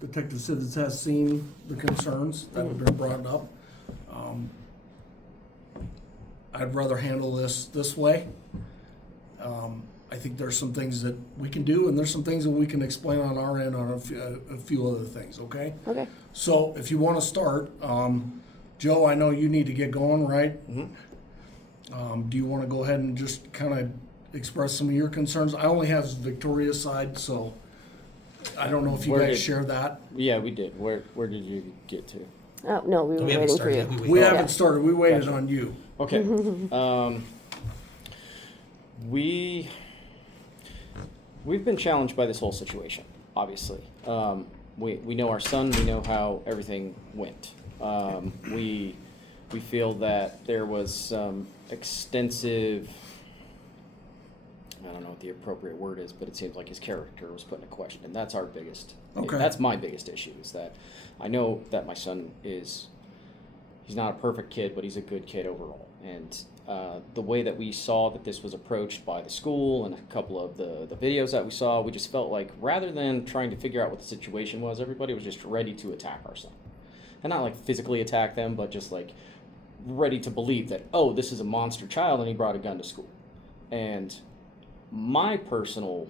Detective Sivvits has seen the concerns that have been brought up. I'd rather handle this way. I think there's some things that we can do, and there's some things that we can explain on our end on a few other things, okay? Okay. So if you want to start, Joe, I know you need to get going, right? Mm-hmm. Do you want to go ahead and just kind of express some of your concerns? I only have Victoria's side, so I don't know if you guys share that. Yeah, we did. Where did you get to? Oh, no, we were haven't waiting for started you. yet. We Yeah. haven't started. We waited Gotcha. on you. Okay. We've been challenged by this whole situation, obviously. We know our son, we know how everything went. We feel that there was some extensive, I don't know what the appropriate word is, but it seems like his character was put in question, and that's our biggest, Okay. that's my biggest issue, is that I know that my son he's not a perfect kid, but he's a good kid overall. And the way that we saw that this was approached by the school and a couple of the videos that we saw, we just felt like rather than trying to figure out what the situation was, everybody was just ready to attack our son. And not like physically attack them, but just like ready to believe that, oh, this is a monster child and he brought a gun to school. And my personal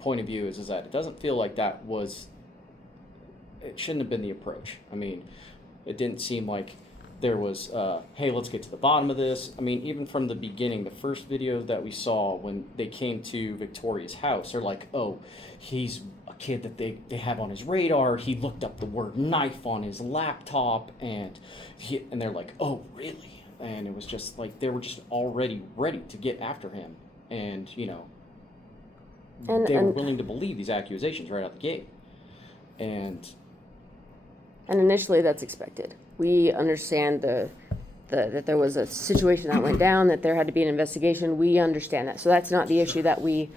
point of view is that it doesn't feel like it shouldn't have been the approach. I mean, it didn't seem like there was, hey, let's get to the bottom of this. I mean, even from the beginning, the first video that we saw when they came to Victoria's house, they're like, oh, he's a kid that they have on his radar. He looked up the word knife on his laptop, and they're like, oh, really? And it was just like they were just already ready to get after him. And, they were willing to believe these accusations right out the gate. And initially that's expected. We understand that there was a situation that went down, that there had to be an investigation. We understand that. So that's not the issue that we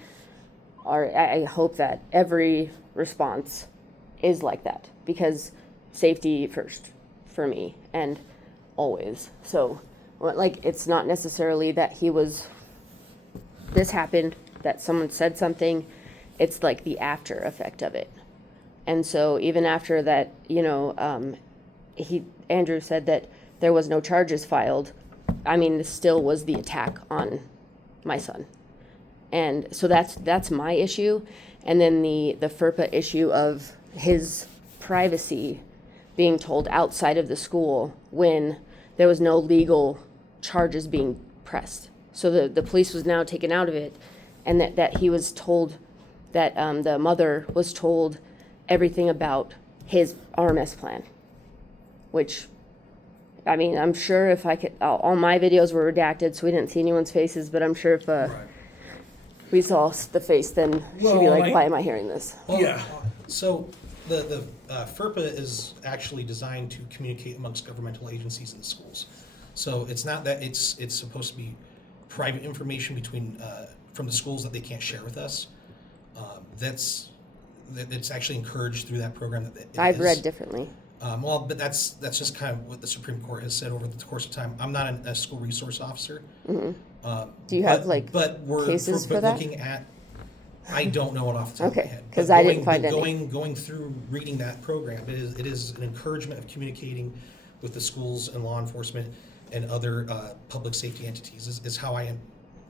are. I hope that every response is like that, because safety first for me and always. So like, it's not necessarily that this happened, that someone said something. It's like the after effect of it. And so even after that, Andrew said that there was no charges filed. I mean, this still was the attack on my son. And so that's my issue. And then the FERPA issue of his privacy being told outside of the school when there was no legal charges being pressed. So the police was now taken out of it, and that he was told, that the mother was told everything about his RMS plan, which, I mean, I'm sure if I could, all my videos were redacted, so we didn't see anyone's faces, but I'm sure if we saw the face, then she'd be like, why am I hearing this? Well, Yeah. So the FERPA is actually designed to communicate amongst governmental agencies in the schools. So it's not that it's supposed to be private information from the schools that they can't share with us. It's actually encouraged through that program. I've read differently. But that's just kind of what the Supreme Court has said over the course of time. I'm not a school resource officer. Mm-hmm. Do you have cases for that? Looking at, I don't know it off the top of my head. Because I didn't find any. Going through reading that program, it is an encouragement of communicating with the schools and law enforcement and other public safety entities. Is how I am.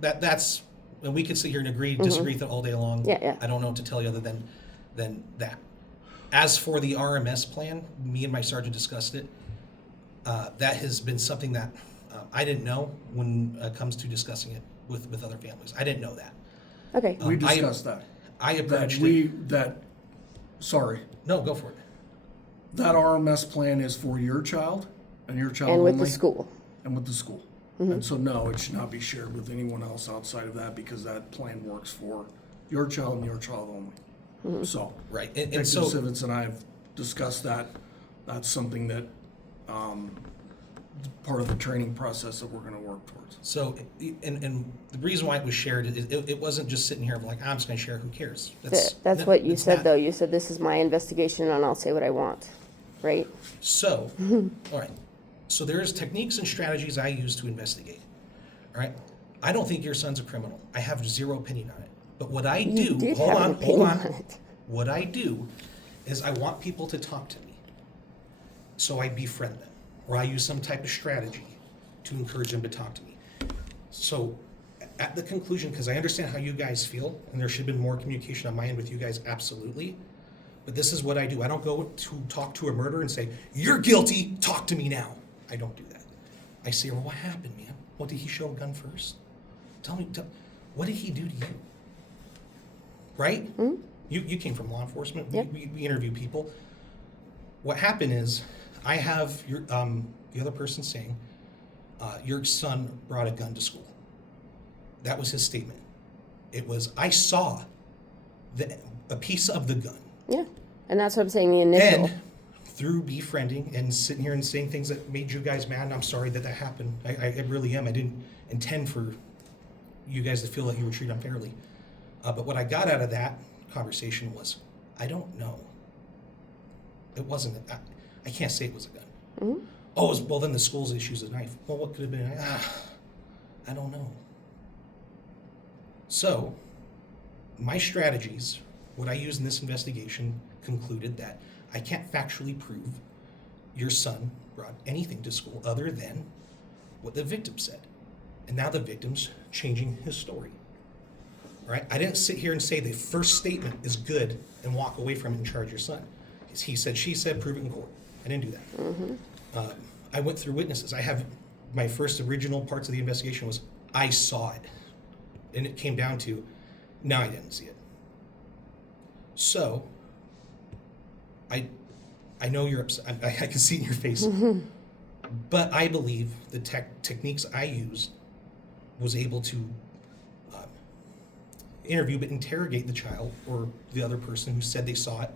That's, and we can sit here and agree, disagree with it all day long. Yeah. I don't know what to tell you other than that. As for the RMS plan, me and my sergeant discussed it. That has been something that I didn't know when it comes to discussing it with other families. I didn't know that. Okay. We discussed that. I approached it. No, go for it. That RMS plan is for your child and your child And with only? the school. And with the school. And so, no, it should not be shared with anyone else outside of that, because that plan works for your child and your child only. So, Right. And Detective so Sivvits and I have discussed that. That's something that, part of the training process that we're going to work towards. So, and the reason why it was shared is it wasn't just sitting here like, I'm just going to share, who cares? That's what you said, not. though. You said, this is my investigation and I'll say what I want, right? So, all right. So there's techniques and strategies I use to investigate. All right. I don't think your son's a criminal. I have zero opinion on it. But what I do, You did hold have an on. opinion on it. What I do is I want people to talk to me. So I befriend them, or I use some type of strategy to encourage them to talk to me. So at the conclusion, because I understand how you guys feel, and there should have been more communication on my end with you guys, absolutely. But this is what I do. I don't go to talk to a murderer and say, "You're guilty, talk to me now." I don't do that. I say, "Well, what happened, man? What, did he show a gun first? Tell me, what did he do to you?" Right? Mm-hmm. You came from law enforcement. Yep. We interview people. What happened is, I have your the other person saying, "Your son brought a gun to school." That was his statement. It was, "I saw a piece of the gun." Yeah, and that's what I'm saying, the initial. And through befriending and sitting here and saying things that made you guys mad, and I'm sorry that happened. I really am. I didn't intend for you guys to feel that you were treated unfairly. But what I got out of that conversation was, I don't know. It wasn't, I can't say it was a gun. Mm-hmm. Oh, well, then the school's issues a knife. Well, what could have been? I don't know. So, my strategies, what I used in this investigation, concluded that I can't factually prove your son brought anything to school other than what the victim said. And now the victim's changing his story. All right? I didn't sit here and say the first statement is good and walk away from it and charge your son. He said, she said, prove it in court. I didn't do that. Mm-hmm. I went through witnesses. I have my first original parts of the investigation was, I saw it. And it came down to, no, I didn't see it. So, I know you're upset. I can see it in your face. Mm-hmm. But I believe the techniques I used was able to interview but interrogate the child or the other person who said they saw it,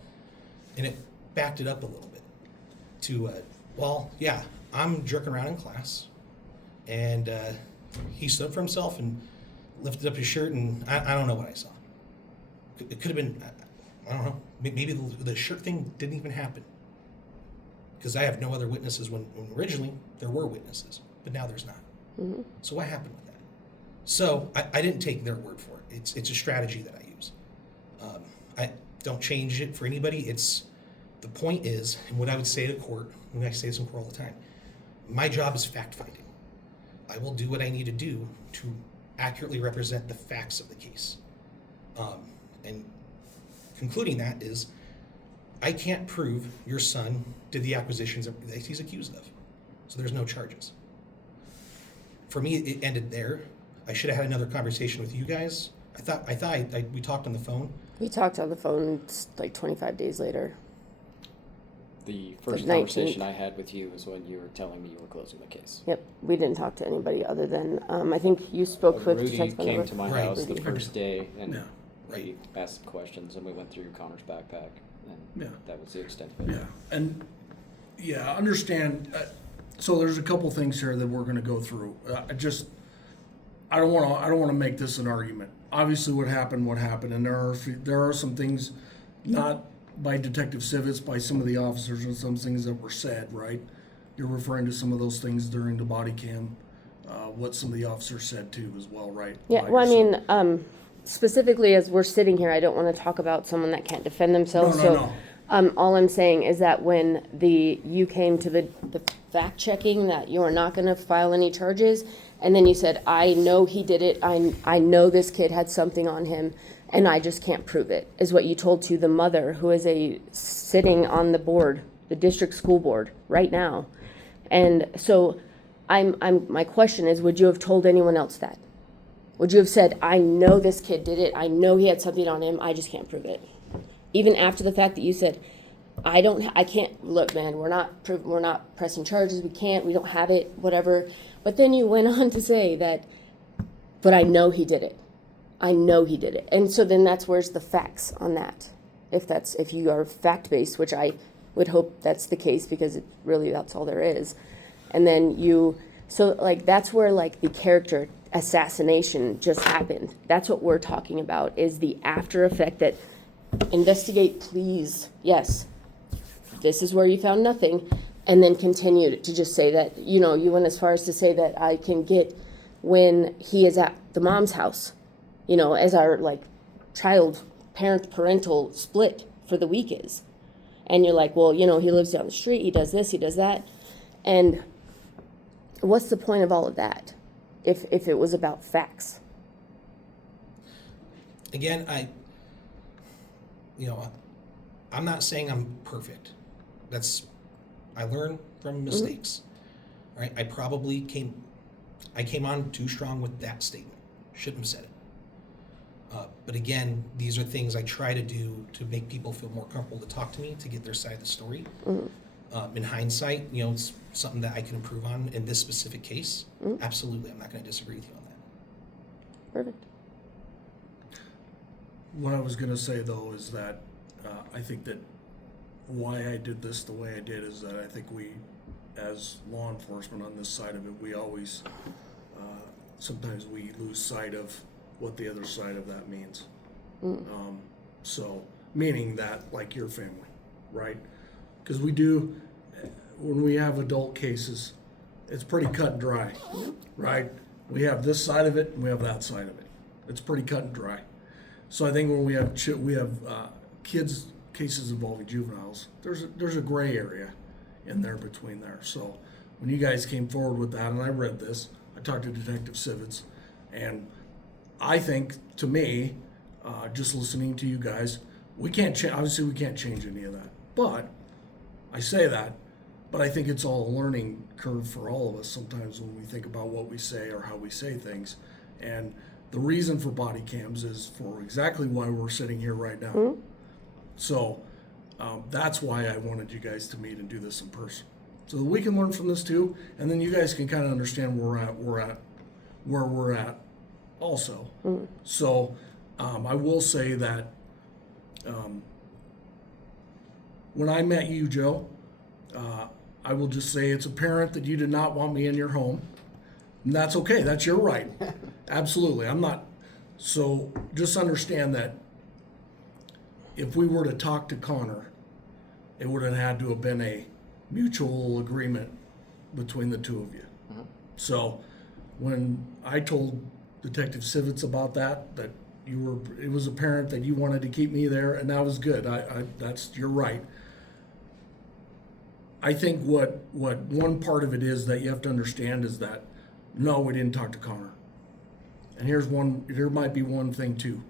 and it backed it up a little bit to, well, yeah, I'm jerking around in class, and he stood up for himself and lifted up his shirt, and I don't know what I saw. It could have been, I don't know, maybe the shirt thing didn't even happen. Because I have no other witnesses when originally there were witnesses, but now there's not. Mm-hmm. So what happened with that? So I didn't take their word for it. It's a strategy that I use. I don't change it for anybody. The point is, and what I would say to court, and I say this in court all the time, my job is fact finding. I will do what I need to do to accurately represent the facts of the case. And concluding that is, I can't prove your son did the acquisitions that he's accused of. So there's no charges. For me, it ended there. I should have had another conversation with you guys. We talked on the phone. We talked on the phone like 25 days later. The first 19th. conversation I had with you was when you were telling me you were closing the case. Yep, we didn't talk to anybody other than, I think you spoke with Rudy Detective came Underwood. to my Right. house the Rudy. first day, and Yeah. he asked questions, and we went through Connor's backpack, and Yeah. that was the extent of it. Yeah, and, understand, so there's a couple things here that we're gonna go through. I don't wanna make this an argument. Obviously, what happened, and there are some things, not by Detective Sivvits, by some of the officers, and some things that were said, right? You're referring to some of those things during the body cam, what some of the officers said too as well, right? Yeah, About well, I your son. mean, specifically as we're sitting here, I don't want to talk about someone that can't defend themselves. No. All I'm saying is that when you came to the fact checking that you are not going to file any charges, and then you said, I know he did it, I know this kid had something on him, and I just can't prove it, is what you told to the mother who is sitting on the board, the district school board, right now. And so my question is, would you have told anyone else that? Would you have said, I know this kid did it, I know he had something on him, I just can't prove it? Even after the fact that you said, I can't, look, man, we're not pressing charges, we don't have it, whatever. But then you went on to say that, but I know he did it. I know he did it. And so then where's the facts on that? If you are fact-based, which I would hope that's the case, because that's all there is. And then that's where like the character assassination just happened. That's what we're talking about, is the after effect that, investigate, please, yes, this is where you found nothing, and then continued to just say that, you went as far as to say that I can get when he is at the mom's house, as our like parental split for the week is. And you're like, well, you know, he lives down the street, he does this, he does that. And what's the point of all of that if it was about facts? Again, I'm not saying I'm perfect. I learn from mistakes, right? I came on too strong with that statement. Shouldn't have said it. But again, these are things I try to do to make people feel more comfortable to talk to me, to get their side of the story. In hindsight, it's something that I can improve on in this specific case. Absolutely, I'm not going to disagree with you on that. Perfect. What I was going to say, though, is that I think that why I did this the way I did is that I think we, as law enforcement on this side of it, we always, sometimes we lose sight of what the other side of that means. So, meaning that, like your family, right? Because we do, when we have adult cases, it's pretty cut and dry, right? We have this side of it and we have that side of it. It's pretty cut and dry. So I think when we have kids cases involving juveniles, there's a gray area in there between there. So when you guys came forward with that, and I read this, I talked to Detective Sivvits, and I think, to me, just listening to you guys, we can't obviously we can't change any of that. But I say that, but I think it's all a learning curve for all of us sometimes when we think about what we say or how we say things. And the reason for body cams is for exactly why we're sitting here right now. So that's why I wanted you guys to meet and do this in person, so that we can learn from this too, and then you guys can kind of understand where we're at also. So I will say that when I met you, Joe, I will just say it's apparent that you did not want me in your home, and that's okay. That's your right. Absolutely. I'm not. So just understand that if we were to talk to Connor, it would have had to have been a mutual agreement between the two of you. So when I told Detective Sivvits about that it was apparent that you wanted to keep me there, and that was good. That's your right. I think what one part of it is that you have to understand is that no, we didn't talk to Connor. And here might be one thing too.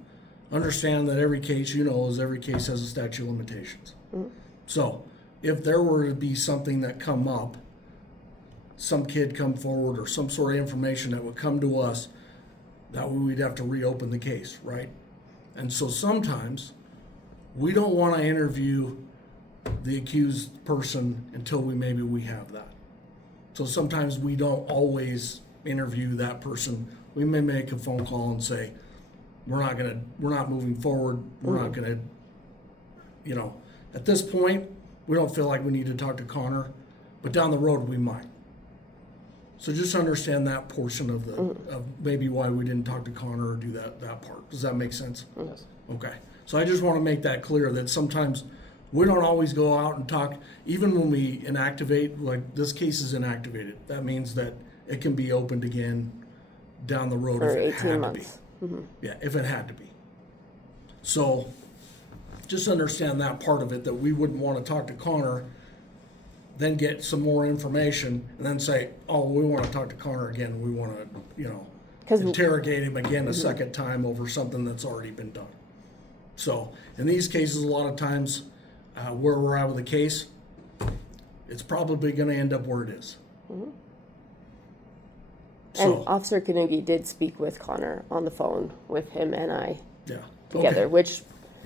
Understand that every case, every case has a statute of limitations. So if there were to be something that come up, some kid come forward or some sort of information that would come to us, that we'd have to reopen the case, right? And so sometimes we don't want to interview the accused person until we have that. So sometimes we don't always interview that person. We may make a phone call and say, we're not moving forward. We're not gonna, at this point, we don't feel like we need to talk to Connor, but down the road we might. So just understand that portion of of maybe why we didn't talk to Connor or do that part. Does that make sense? Yes. Okay. So I just want to make that clear that sometimes we don't always go out and talk, even when we inactivate, like this case is inactivated. That means that it can be opened again down the road For if it 18 had months. to be. Yeah, if it had to be. So just understand that part of it, that we wouldn't want to talk to Connor, then get some more information, and then say, oh, we want to talk to Connor again. We want to, interrogate him again a second time over something that's already been done. So in these cases, a lot of times where we're at with the case, it's probably going to end up where it is. And Officer Kanugi did speak with Connor on the phone with him and I together, Okay. which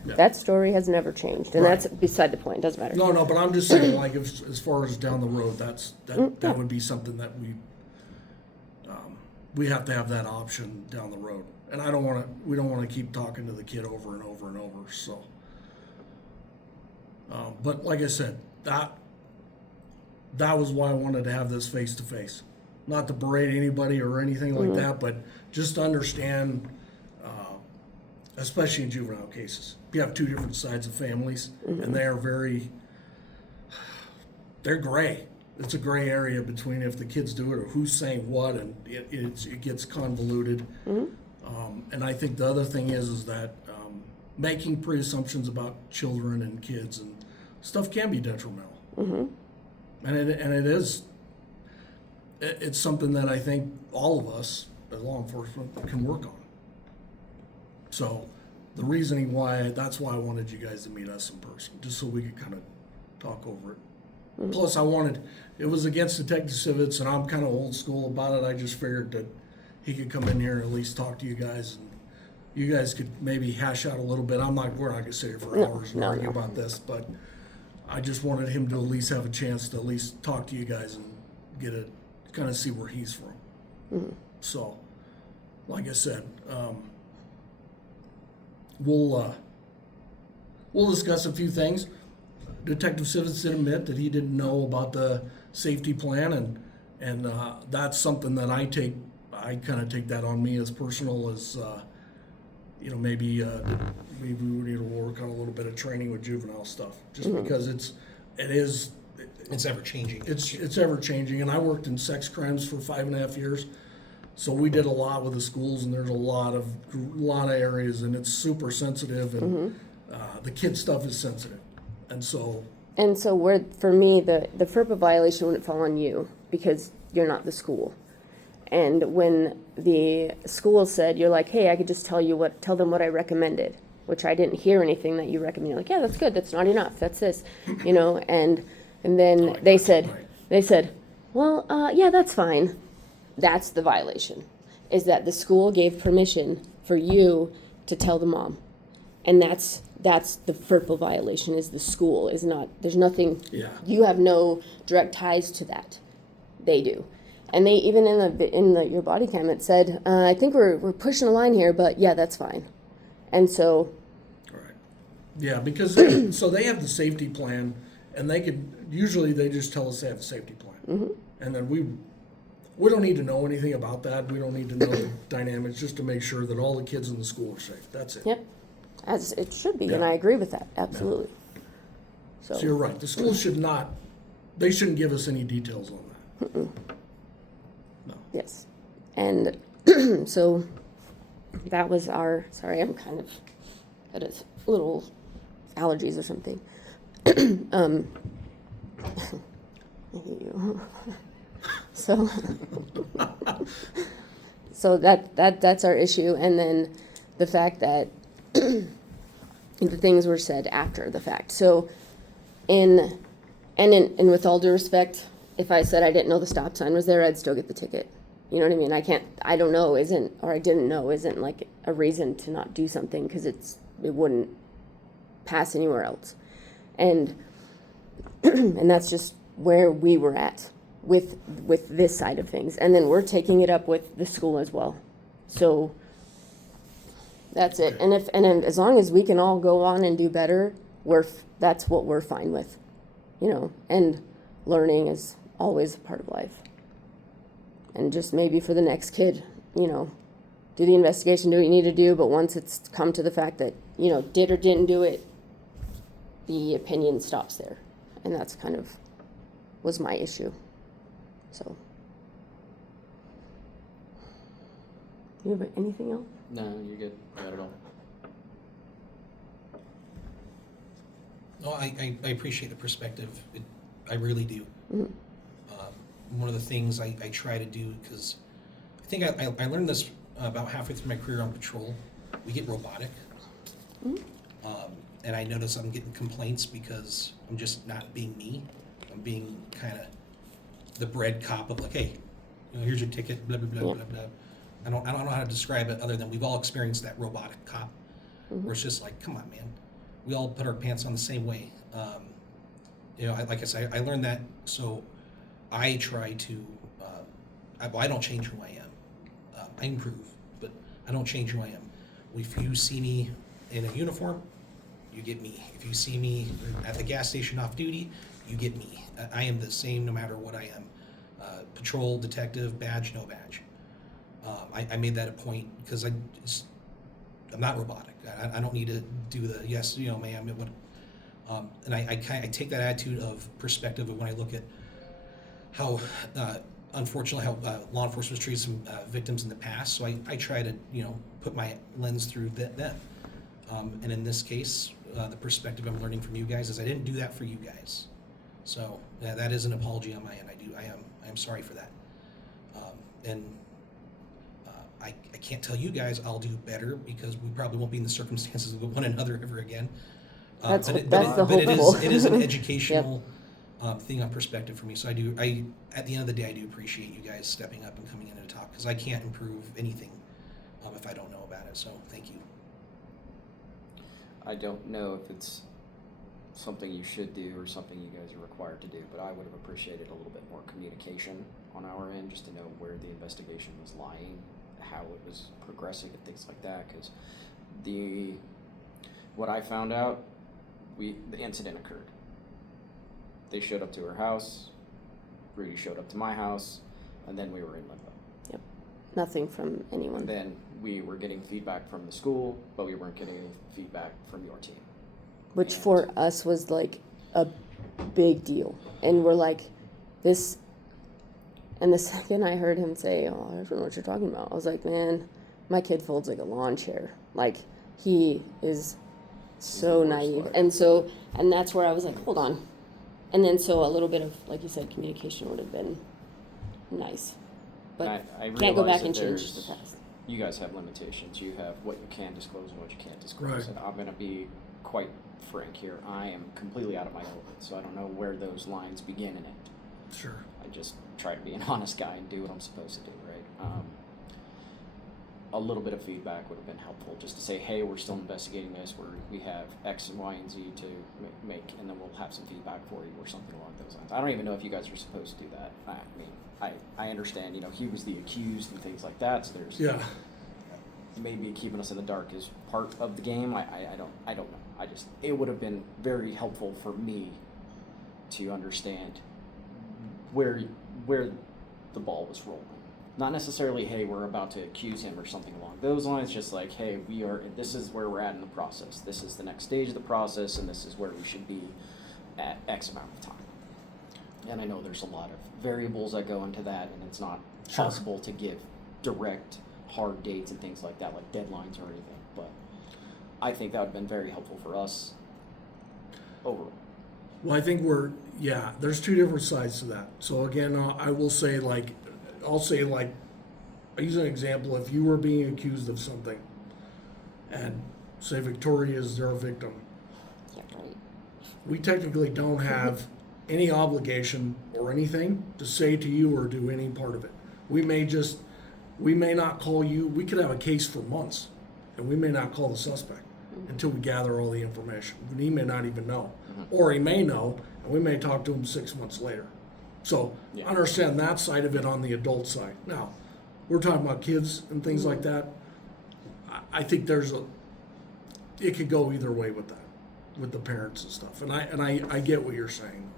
that story has never changed, and that's beside the point. Doesn't matter. No, but I'm just saying, like, as far as down the road, that would be something that we have to have that option down the road, and we don't want to keep talking to the kid over and over and over. So, but like I said, that was why I wanted to have this face to face, not to berate anybody or anything like that, but just to understand. Especially in juvenile cases, you have two different sides of families, and they're gray. It's a gray area between if the kids do it or who's saying what, and it gets convoluted. And I think the other thing is that making pre-assumptions about children and kids and stuff can be detrimental. And it is. It's something that I think all of us as law enforcement can work on. So the reasoning that's why I wanted you guys to meet us in person, just so we could kind of talk over it. Plus it was against Detective Sivvits, and I'm kind of old school about it. I just figured that he could come in here and at least talk to you guys, and you guys could maybe hash out a little bit. We're not gonna sit here for hours and argue about this, but I just wanted him to at least have a chance to at least talk to you guys and kind of see where he's from. So, like I said, we'll discuss a few things. Detective Sivvits did admit that he didn't know about the safety plan, and that's something that I kind of take that on me as personal as, maybe we need to work on a little bit of training with juvenile stuff, just because it's ever changing. It's ever changing, and I worked in sex crimes for 5.5 years, so we did a lot with the schools, and there's a lot of areas, and it's super sensitive, and the kid stuff is sensitive, and so for me, the FERPA violation wouldn't fall on you because you're not the school. And when the school said, you're like, hey, I could just tell them what I recommended, which I didn't hear anything that you recommended. Like, yeah, that's good. That's not enough. That's this, and then they said, well, yeah, that's fine. That's the violation, is that the school gave permission for you to tell the mom. And that's the FERPA violation, is the school is not, there's nothing, you have no direct ties to that. They do. And they, even in your body cam, it said, I think we're pushing a line here, but yeah, that's fine. And so. Right. Yeah, because so they have the safety plan, and usually they just tell us they have a safety plan. And then we don't need to know anything about that. We don't need to know the dynamics, just to make sure that all the kids in the school are safe. That's it. Yep. As it should be, and I agree with that, absolutely. So you're right. The school they shouldn't give us any details on that. No. Yes. And so that was sorry, I'm kind of had a little allergies or something. I hate you. So that's our issue, and then the fact that the things were said after the fact. So, and with all due respect, if I said I didn't know the stop sign was there, I'd still get the ticket. You know what I mean? I don't know I didn't know isn't like a reason to not do something, because it wouldn't pass anywhere else. And and that's just where we were at with this side of things. And then we're taking it up with the school as well. So that's it. And as long as we can all go on and do better, that's what we're fine with, and learning is always a part of life. And just maybe for the next kid, do the investigation, do what you need to do, but once it's come to the fact that, did or didn't do it, the opinion stops there. And that's kind of was my issue. So. You have anything else? No, you're good. Got it all. No, I appreciate the perspective. I really do. One of the things I try to do, because I think I learned this about halfway through my career on patrol. We get robotic. And I notice I'm getting complaints because I'm just not being me. I'm being kind of the bread cop of like, hey, here's your ticket, blah, blah, blah, blah, blah. I don't know how to describe it other than we've all experienced that robotic cop, where it's just like, come on, man. We all put our pants on the same way. Like I said, I learned that, so I try to, I don't change who I am. I improve, but I don't change who I am. If you see me in a uniform, you get me. If you see me at the gas station off duty, you get me. I am the same no matter what I am. Patrol, detective, badge, no badge. I made that a point because I'm not robotic. I don't need to do the yes, ma'am. And I take that attitude of perspective of when I look at how unfortunately how law enforcement treats some victims in the past. So I try to put my lens through them. And in this case, the perspective I'm learning from you guys is I didn't do that for you guys. So yeah, that is an apology on my end. I am sorry for that. And I can't tell you guys I'll do better because we probably won't be in the circumstances with one another ever again. That's the But hopeful. it is an educational thing on perspective for me. So I at the end of the day, I do appreciate you guys stepping up and coming in to talk because I can't improve anything if I don't know about it. So thank you. I don't know if it's something you should do or something you guys are required to do, but I would have appreciated a little bit more communication on our end just to know where the investigation was lying, how it was progressing and things like that, because what I found out, the incident occurred. They showed up to her house, Rudy showed up to my house, and then we were in limbo. Yep. Nothing from anyone. And then we were getting feedback from the school, but we weren't getting any feedback from your team. Which And- for us was like a big deal. And we're like, this. And the second I heard him say, "Oh, I don't know what you're talking about," I was like, man, my kid folds like a lawn chair. Like, he is so the worst naive. part. And that's where I was like, hold on. And then so a little bit of, like you said, communication would have been nice. But I can't go back realize and that change there's- the past. You guys have limitations. You have what you can disclose and what you can't disclose. Right. And I'm going to be quite frank here. I am completely out of my element, so I don't know where those lines begin and end. Sure. I just try to be an honest guy and do what I'm supposed to do, right? A little bit of feedback would have been helpful, just to say, hey, we're still investigating this. We have X and Y and Z to make, and then we'll have some feedback for you or something along those lines. I don't even know if you guys are supposed to do that. I mean, I understand, he was the accused and things like that, so there's Yeah. maybe keeping us in the dark is part of the game. I don't know. It would have been very helpful for me to understand where the ball was rolling. Not necessarily, hey, we're about to accuse him or something along those lines, just like, hey, this is where we're at in the process. This is the next stage of the process, and this is where we should be at X amount of time. And I know there's a lot of variables that go into that, and it's not Sure. possible to give direct, hard dates and things like that, like deadlines or anything, but I think that would have been very helpful for us overall. Well, I think there's two different sides to that. So again, I will say I use an example. If you were being accused of something and say Victoria is their victim, Yeah, right. we technically don't have any obligation or anything to say to you or do any part of it. We may not call you. We could have a case for months and we may not call the suspect until we gather all the information. And he may not even know. Or he may know, and we may talk to him 6 months later. So Yeah. understand that side of it on the adult side. Now, we're talking about kids and things like that. I think it could go either way with that, with the parents and stuff. And I get what you're saying,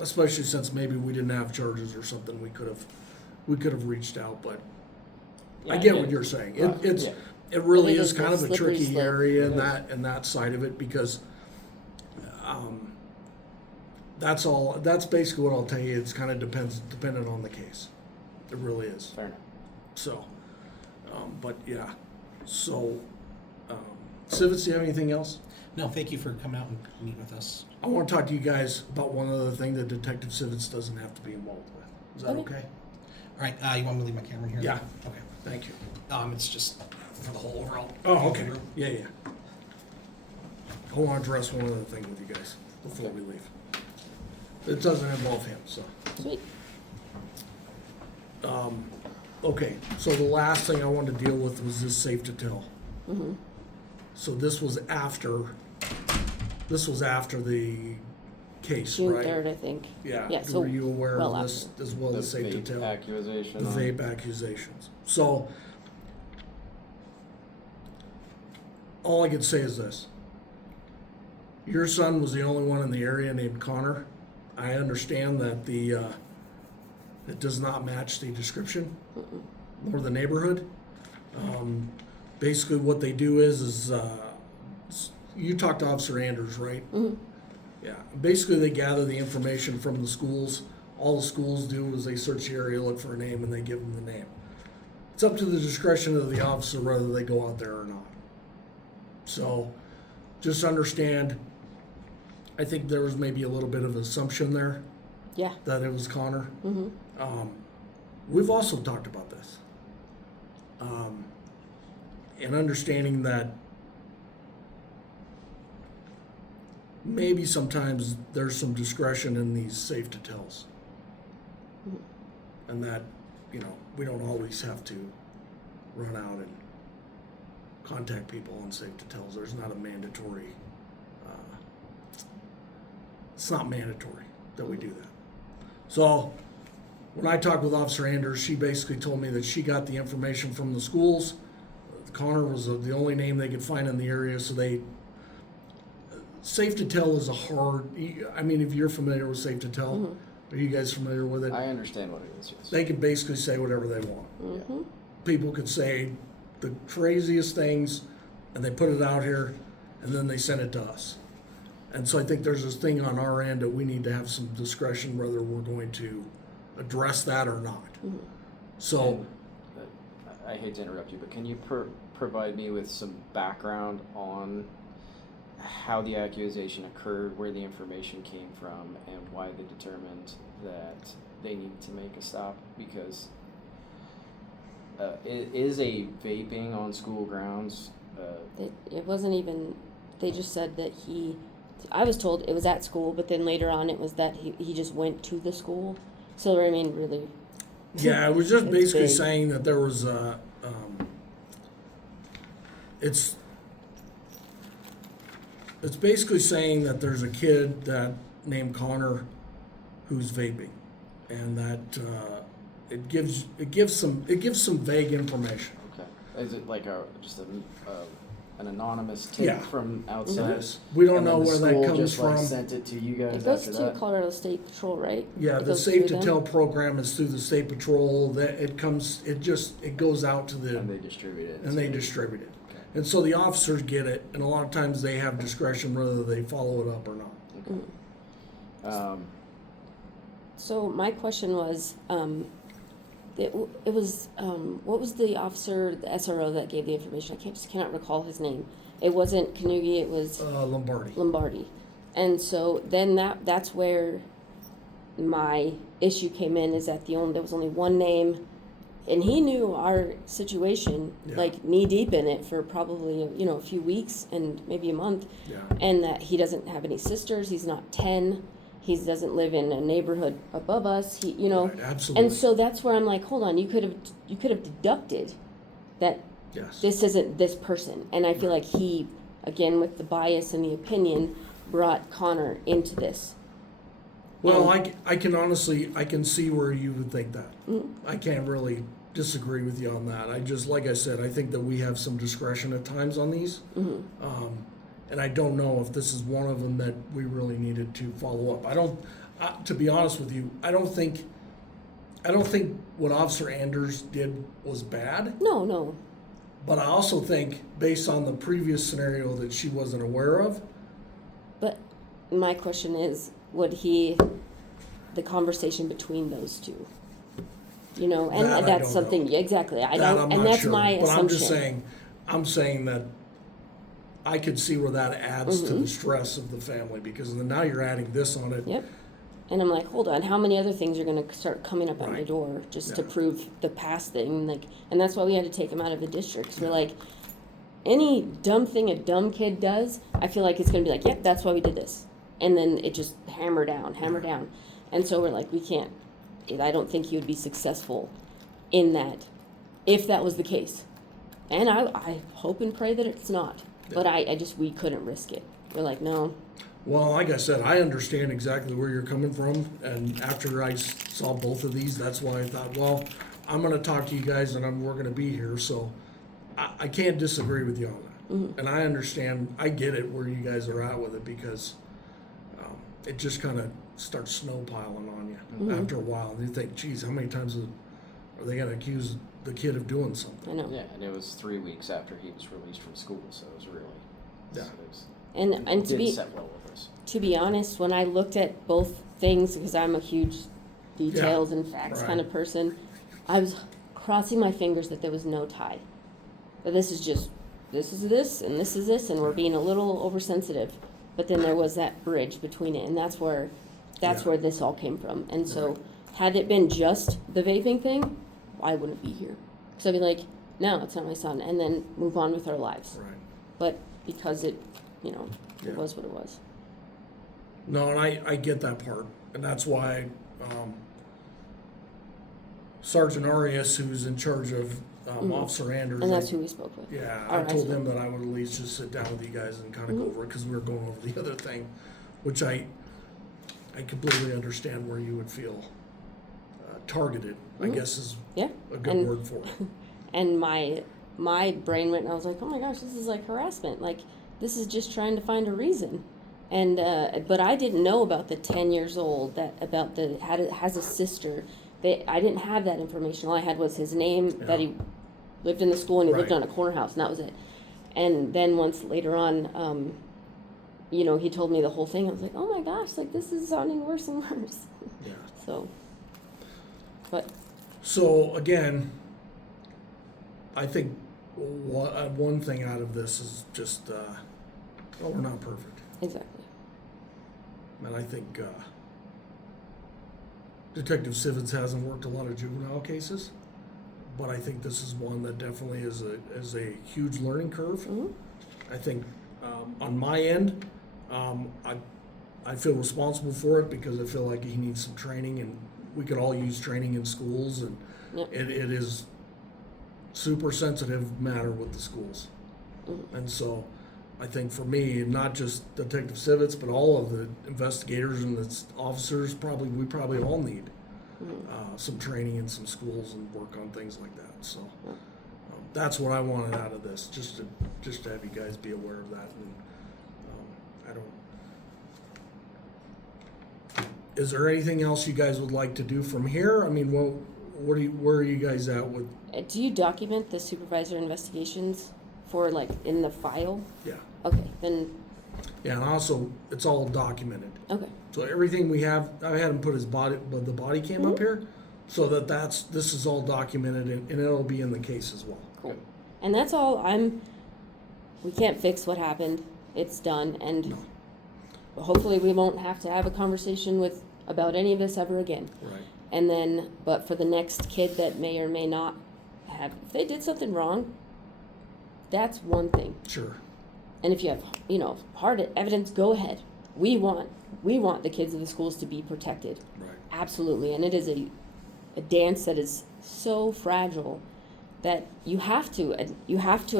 especially since maybe we didn't have charges or something. We could have reached out, but Yeah, I get what you're saying. It I really think is it's kind a of a slippery tricky slope. area It in is. that side of it because that's all. That's basically what I'll tell you. It's kind of dependent on the case. It really is. Fair enough. So, but yeah. So, Sivvits, do you have anything else? No, thank you for coming out and meeting with us. I want to talk to you guys about one other thing that Detective Sivvits doesn't have to be involved with. Is that Okay. okay? All right, you want me to leave my camera in here? Yeah. Okay. Thank you. It's just for the whole overall. Oh, okay. Yeah. I want to address one other thing with you guys before we leave. It doesn't involve him, so. Sweet. Okay, so the last thing I wanted to deal with was this safe to tell. Mm-hmm. So this was after the case, June right? 3rd, I think. Yeah. Yeah, so Were you aware well of this as well The as safe to vape tell? accusation. The vape accusations. So all I can say is this. Your son was the only one in the area named Connor. I understand that it does not match the description or the neighborhood. Basically what they do is you talked to Officer Andrews, right? Mm-hmm. Yeah. Basically they gather the information from the schools. All the schools do is they search the area, look for a name, and they give them the name. It's up to the discretion of the officer whether they go out there or not. So just understand, I think there was maybe a little bit of assumption there Yeah. that it was Connor. Mm-hmm. We've also talked about this. And understanding that maybe sometimes there's some discretion in these safe to tells. And that, we don't always have to run out and contact people on safe to tells. There's not a mandatory, it's not mandatory that we do that. So when I talked with Officer Anders, she basically told me that she got the information from the schools. Connor was the only name they could find in the area, so safe to tell is a hard, I mean, if you're familiar with safe to tell, are you guys familiar with it? I understand what it is, yes. They can basically say whatever they want. Mm-hmm. People could say the craziest things, and they put it out here, and then they send it to us. And so I think there's this thing on our end that we need to have some discretion whether we're going to address that or not. So, I hate to interrupt you, but can you provide me with some background on how the accusation occurred, where the information came from, and why they determined that they needed to make a stop? Because is a vaping on school grounds? It wasn't even, they just said that I was told it was at school, but then later on it was that he just went to the school. So, I mean, really. yeah, it was just It's basically big. saying that there was it's basically saying that there's a kid named Connor who's vaping, and that it gives some vague information. Okay. Is it like an anonymous tip Yeah. from outside? Yes. We don't And then know the where that school comes just, like, from. sent it to you guys It goes after to that? Colorado State Patrol, right? Yeah, It the goes Safe through to them? Tell program is through the State Patrol. That it goes out to And the they distribute it. and they distribute it. Okay. And so the officers get it, and a lot of times they have discretion whether they follow it up or not. Okay. So my question was, it was, what was the officer, the SRO that gave the information? I just cannot recall his name. It wasn't Kanugi, it was Lombardi. Lombardi. And so then that's where my issue came in, is that there was only one name, and he knew our situation, Yeah. like knee deep in it for probably, a few weeks and maybe a month. Yeah. And that he doesn't have any sisters, he's not 10, he doesn't live in a neighborhood above us, Right, absolutely. And so that's where I'm like, hold on, you could have deducted that Yes. this isn't this person. And I feel like he, again, with the bias and the opinion, brought Connor into this. Well, And- I can see where you would think that. Mm. I can't really disagree with you on that. Like I said, I think that we have some discretion at times on these. And I don't know if this is one of them that we really needed to follow up. To be honest with you, I don't think what Officer Anders did was bad. No. But I also think, based on the previous scenario that she wasn't aware of, But my question is, the conversation between those two, and That I that's don't something, know. exactly, I that don't, I'm and not that's sure. my But assumption. I'm saying that I could see where that adds to the stress of the family, because then now you're adding this on it. Yep. And I'm like, hold on, how many other things are gonna start coming up at my Right. door just to Yeah. prove the past thing? And that's why we had to take him out of the district. So we're like, any dumb thing a dumb kid does, I feel like it's gonna be like, yep, that's why we did this. And then it just hammer down. And so we're like, we can't, I don't think he would be successful in that, if that was the case. And I hope and pray that it's not. But we couldn't risk it. We're like, no. Well, like I said, I understand exactly where you're coming from, and after I saw both of these, that's why I thought, well, I'm gonna talk to you guys, and we're gonna be here, so I can't disagree with you on that. And I understand, I get it where you guys are at with it, because it just kind of starts snowpiling on you after a while, and you think, geez, how many times are they gonna accuse the kid of doing something? I know. Yeah, and it was 3 weeks after he was released from school, so it was really. Yeah. It was, And it to did be set well with us. To be honest, when I looked at both things, because I'm a huge details and facts right. kind of person, I was crossing my fingers that there was no tie. That this is just this is this and this is this, and we're being a little oversensitive. But then there was that bridge between it, and that's where Yeah. this all came from. And so, had it been just the vaping thing, I wouldn't be here. So I'd be like, no, it's not my son, and then move on with our lives. Right. But because it, it Yeah. was what it was. No, and I get that part, and that's why Sergeant Arias, who's in charge of Officer Anders, And that's who we spoke with. yeah, Our I told husband. him that I would at least just sit down with you guys and kind of go over it, because we were going over the other thing, which I completely understand where you would feel targeted, I guess is Yeah. a good And- word for it. And my brain went, and I was like, oh my gosh, this is like harassment. Like, this is just trying to find a reason. And but I didn't know about the 10 years old, has a sister. I didn't have that information. All I had was his name, that he lived in the school, and he lived Right. on a corner house, and that was it. And then once later on, he told me the whole thing. I was like, oh my gosh, like, this is sounding worse and worse. Yeah. So, but So again, I think one thing out of this is just, we're not perfect. exactly. And I think Detective Sivvits hasn't worked a lot of juvenile cases, but I think this is one that definitely is a huge learning curve. Mm-hmm. I think on my end, I feel responsible for it because I feel like he needs some training, and we could all use training in schools, and Yep. it is super sensitive matter with the schools. Mm-hmm. And so I think for me, not just Detective Sivvits, but all of the investigators and the officers, we probably all need some training in some schools and work on things like that. So that's what I wanted out of this, just to have you guys be aware of that. And is there anything else you guys would like to do from here? I mean, where are you guys at with? Do you document the supervisor investigations for, like, in the file? Yeah, Okay, then, yeah, and also it's all documented. okay, So everything we have, I had him put the body cam up here, so this is all documented, and it'll be in the case as well. cool. And that's all. We can't fix what happened. It's done, and No. hopefully we won't have to have a conversation about any of this ever again. Right. And then, but for the next kid that may or may not have, if they did something wrong, that's one thing. Sure. And if you have, hard evidence, go ahead. We want the kids of the schools to be protected. Right. Absolutely. And it is a dance that is so fragile that you have to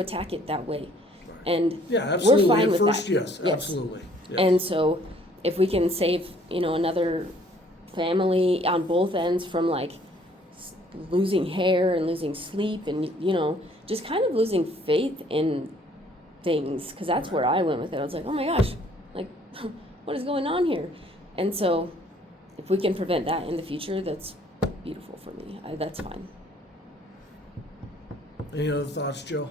attack it that way. Right. And Yeah, absolutely. we're fine At with first, that. yes, absolutely. Yes. And so if we can save, another family on both ends from, like, losing hair and losing sleep and, just kind of losing faith in things, because that's where I went with it. I was like, oh my gosh, like, what is going on here? And so if we can prevent that in the future, that's beautiful for me. That's fine. Any other thoughts, Joe?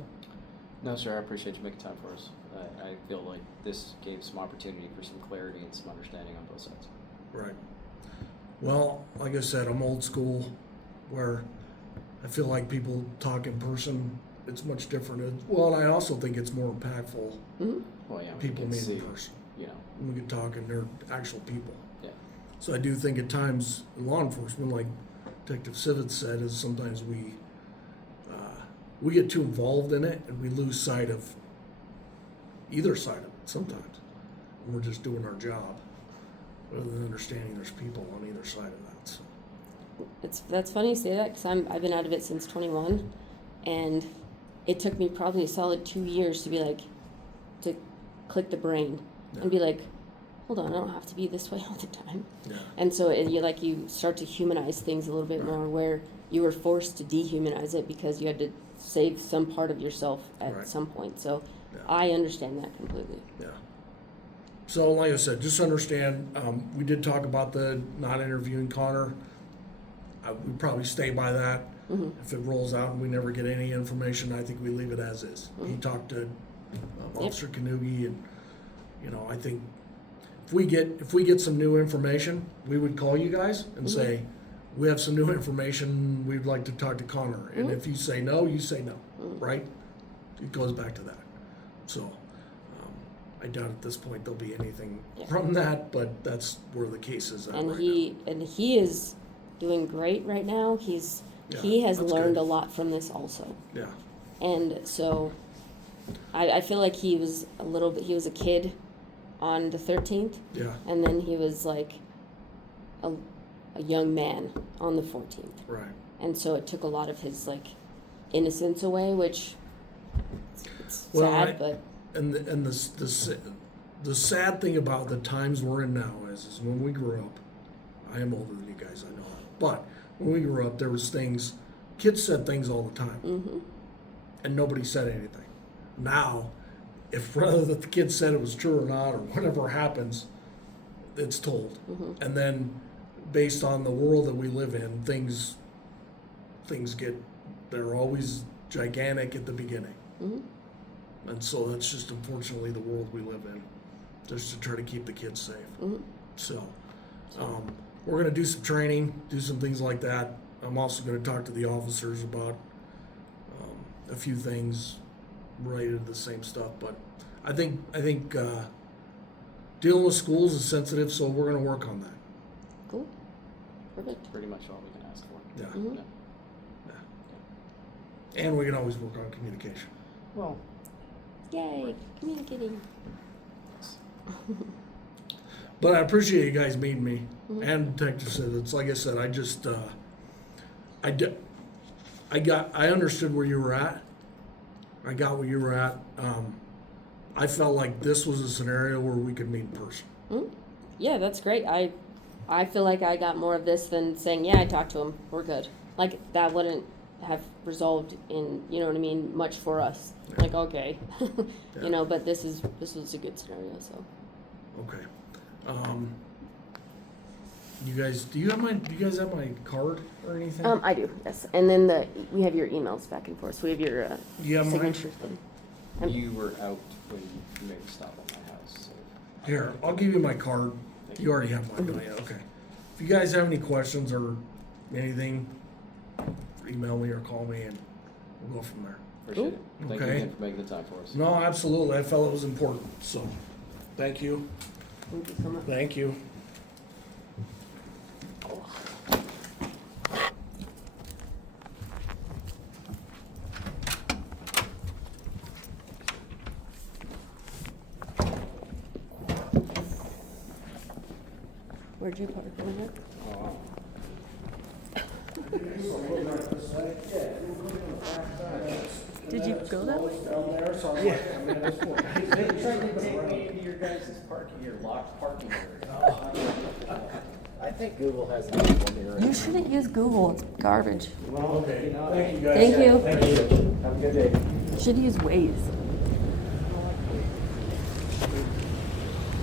No, sir, I appreciate you making time for us. I feel like this gave some opportunity for some clarity and some understanding on both sides. Right. Well, like I said, I'm old school, where I feel like people talk in person. It's much different. Well, and I also think it's more impactful. Mm-hmm. Well, yeah, we People can meet see, in person. We can talk, and they're actual people. Yeah. So I do think at times in law enforcement, like Detective Sivvits said, is sometimes we get too involved in it, and we lose sight of either side of it sometimes. We're just doing our job, rather than understanding there's people on either side of that. So. That's funny you say that, because I've been out of it since 21, and it took me probably a solid 2 years to click the brain and be like, hold on, I don't have to be this way all the time. Yeah. And so you start to humanize things a little bit more, where you were forced to dehumanize it because you had to save some part of yourself at some point. So I understand that completely. Yeah. So like I said, just understand, we did talk about the not interviewing Connor. We'd probably stay by that. Mm-hmm. If it rolls out and we never get any information, I think we leave it as is. He talked to Officer Kanugi, and I think if we get some new information, we would call you guys and say, we have some new information, we'd like to talk to Connor. And if you say no, you say no, right? It goes back to that. So, I doubt at this point there'll be anything Yeah. from that, but that's where the case is at And right he is doing great right now. He Yeah, has that's learned good. a lot from this also. now. And so I feel like he was a kid on the 13th, Yeah, and then he was like a young man on the 14th. right. And so it took a lot of his like innocence away, which it's Well, sad, but And the sad thing about the times we're in now is when we grew up, I am older than you guys, I know that, but when we grew up, there was things, kids said things all the time, mm-hmm. and nobody said anything. Now, if whether the kid said it was true or not, or whatever happens, it's told. Mm-hmm. And then, based on the world that we live in, things they're always gigantic at the beginning. Mm-hmm. And so that's just unfortunately the world we live in, just to try to keep the kids safe. Mm-hmm. So, we're gonna do some training, do some things like that. I'm also gonna talk to the officers about a few things related to the same stuff. But I think dealing with schools is sensitive, so we're gonna work on that. Cool. Perfect. Pretty much all we can ask for. Yeah, Mm-hmm. and we can always work on communication. Well, Yay, communicating. But I appreciate you guys meeting me Mhm. and Detective Sivvits. Like I said, I just, I understood where you were at. I got where you were at. I felt like this was a scenario where we could meet in person. Mm-hmm. Yeah, that's great. I feel like I got more of this than saying, yeah, I talked to him, we're good. Like, that wouldn't have resolved in, you know what I mean, much for us. Yeah. Like, okay, Yeah. you know, but this was a good scenario, so. Okay. Do you guys have my card or anything? I do, yes. And then we have your emails back and forth, so we have your You have mine? signature thing. you were out when you made a stop at my house, so. Here, I'll give you my card. You already have mine, don't you? Okay. If you guys have any questions or anything, email me or call me and we'll go from there. Appreciate it. Thank you Okay. again for making the time for us. No, absolutely. I felt it was important. So, thank you. Thank you so much. Thank you. Where'd you park in here? Did you go that way? Trying to take me into your guys' parking, your locked parking area. I think Google has an equal here. You shouldn't use Google, it's garbage. Okay. Thank you guys. Thank you. Thank you. Have a good day. Should use Waze.